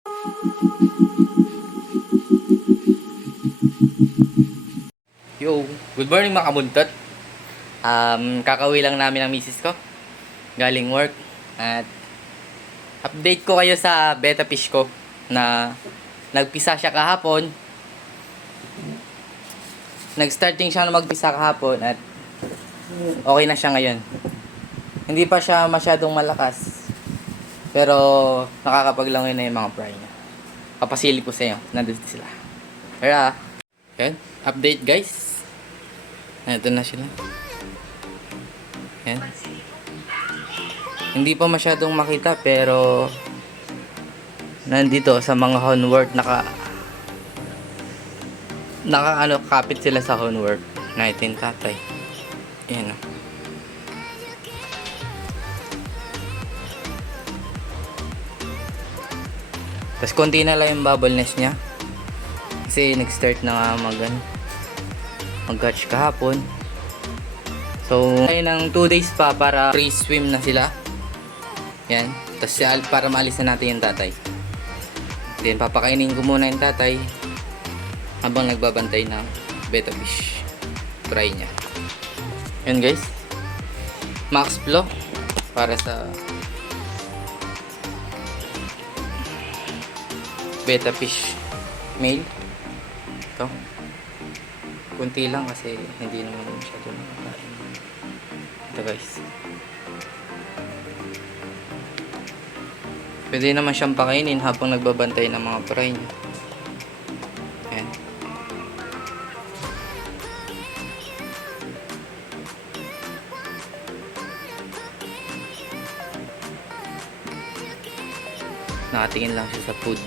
Yo, good morning mga kabuntot. Kakauwi lang namin ng misis ko galing work at update ko kayo sa betta fish ko na nagpisa siya kahapon. Nag-starting siya na magpisa kahapon at okay na siya ngayon. Hindi pa siya masyadong malakas pero nakakapaglangoy na yung mga fry niya. Papasilip ko sa inyo, nandito sila. Kaya, okay, update guys. Ito na sila. Yan. Hindi pa masyadong makita pero nandito sa mga homework kapit sila sa homework na itin tatay. Yan. Tapos konti na lang yung bubble nest niya kasi nag-start na nga mag-hatch kahapon. So, ayun ng 2 days pa para free swim na sila. Yan. Tapos para maalis na natin yung tatay. Then, papakainin ko muna yung tatay habang nagbabantay ng betta fish fry niya. Yan guys. Max flow para sa betta fish male. Ito. Kunti lang kasi hindi naman masyado nakakain. Ito guys. Pwede naman siyang pakainin habang nagbabantay ng mga fry niya. Ayan. Nakatingin lang siya sa food.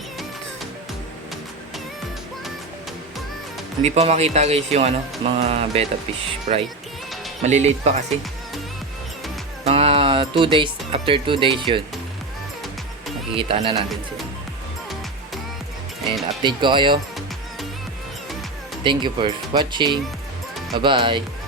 Hindi pa makita guys yung mga betta fish fry. Maliliit pa kasi. Mga 2 days, after 2 days yun. Makikita na natin sila. And update ko kayo. Thank you for watching. Bye bye.